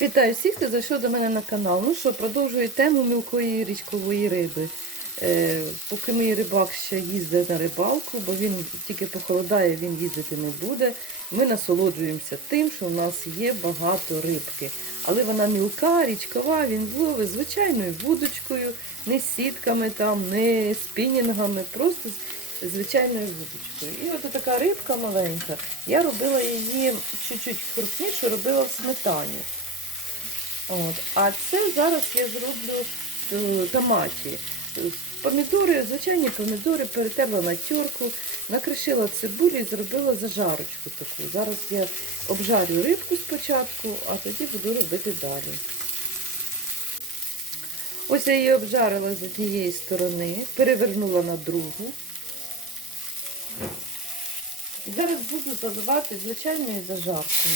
Вітаю всіх, хто зайшов до мене на канал. Ну що, продовжую тему мілкої річкової риби. Е, поки мій рибак ще їздить на рибалку, бо він тільки похолодає, він їздити не буде. Ми насолоджуємося тим, що у нас є багато рибки. Але вона мілка, річкова, він ловить звичайною вудочкою, не сітками, там, не спінінгами, просто звичайною вудочкою. І от така рибка маленька. Я робила її чуть-чуть крупніше, робила в сметані. От. А це зараз я зроблю е, томаті. Помідори, звичайні помідори, перетерла на терку, накришила цибулю і зробила зажарочку таку. Зараз я обжарю рибку спочатку, а тоді буду робити далі. Ось я її обжарила з однієї сторони, перевернула на другу. І зараз буду заливати звичайною зажаркою.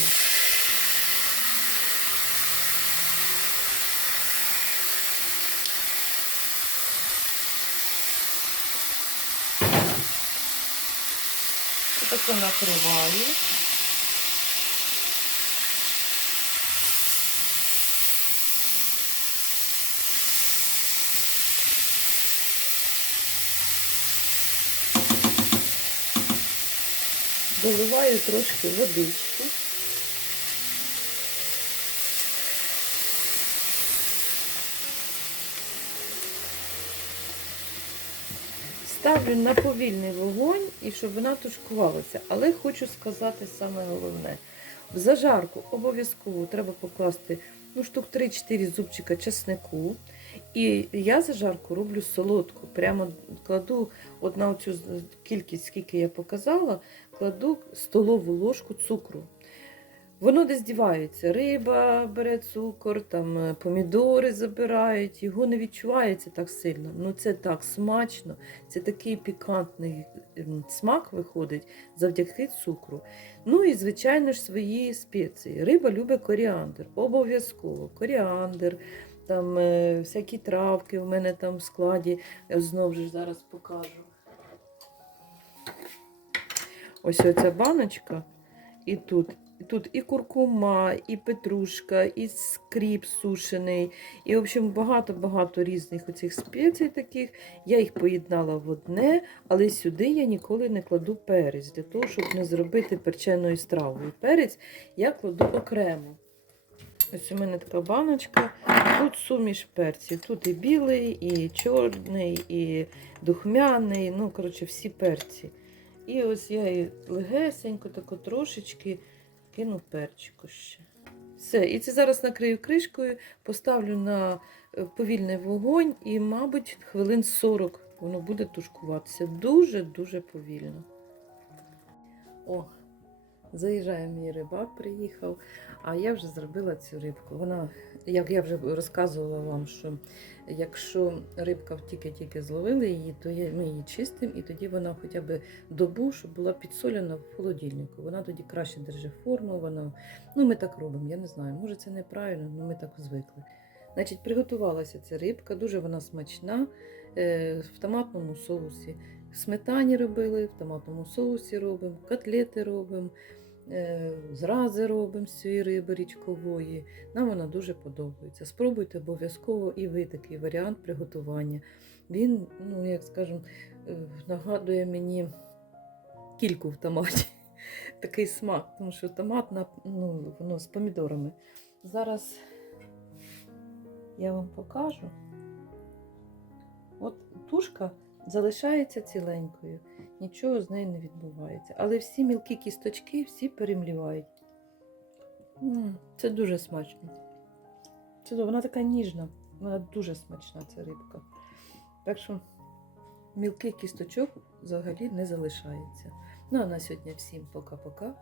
Тако накриваю. Доливаю трошки водички. Ставлю на повільний вогонь і щоб вона тушкувалася. Але хочу сказати саме головне. В зажарку обов'язково треба покласти ну, штук 3-4 зубчика чеснику. І я зажарку роблю солодку. Прямо кладу от на цю кількість, скільки я показала, кладу столову ложку цукру. Воно десь дівається. Риба бере цукор, там е, помідори забирають, його не відчувається так сильно. Ну це так смачно, це такий пікантний смак виходить завдяки цукру. Ну і, звичайно ж, свої спеції. Риба любить коріандр, обов'язково. Коріандр, там е, всякі травки в мене там в складі. Я знову ж зараз покажу. Ось оця баночка, і тут Тут і куркума, і петрушка, і скріп сушений, і, в общем, багато-багато різних оцих спецій таких. Я їх поєднала в одне, але сюди я ніколи не кладу перець, для того, щоб не зробити перченою стравою. Перець я кладу окремо. Ось у мене така баночка. Тут суміш перців. Тут і білий, і чорний, і духмяний, ну, коротше, всі перці. І ось я її легесенько, тако трошечки кину перчику ще. Все, і це зараз накрию кришкою, поставлю на е, повільний вогонь і, мабуть, хвилин 40 воно буде тушкуватися. Дуже-дуже повільно. О, заїжджає мій рибак, приїхав, а я вже зробила цю рибку. Вона, як я вже розказувала вам, що якщо рибка тільки-тільки зловили її, то ми її чистимо, і тоді вона хоча б добу, щоб була підсолена в холодильнику. Вона тоді краще держить форму. Вона... Ну, ми так робимо, я не знаю. Може це неправильно, але ми так звикли. Значить, приготувалася ця рибка, дуже вона смачна в томатному соусі. Сметані робили, в томатному соусі робимо, котлети робимо, е, зрази робимо з цієї риби річкової. Нам вона дуже подобається. Спробуйте обов'язково і ви такий варіант приготування. Він, ну як скажемо, е, нагадує мені кільку в томаті. Такий смак, тому що томат ну, воно з помідорами. Зараз я вам покажу. От тушка залишається ціленькою, нічого з нею не відбувається. Але всі мілкі кісточки всі перемлівають. Це дуже смачно. Це, вона така ніжна, вона дуже смачна, ця рибка. Так що мілких кісточок взагалі не залишається. Ну а на сьогодні всім пока-пока.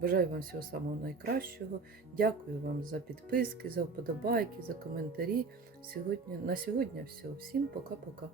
Бажаю вам всього самого найкращого. Дякую вам за підписки, за вподобайки, за коментарі. Сьогодні, на сьогодні все. Всім пока-пока.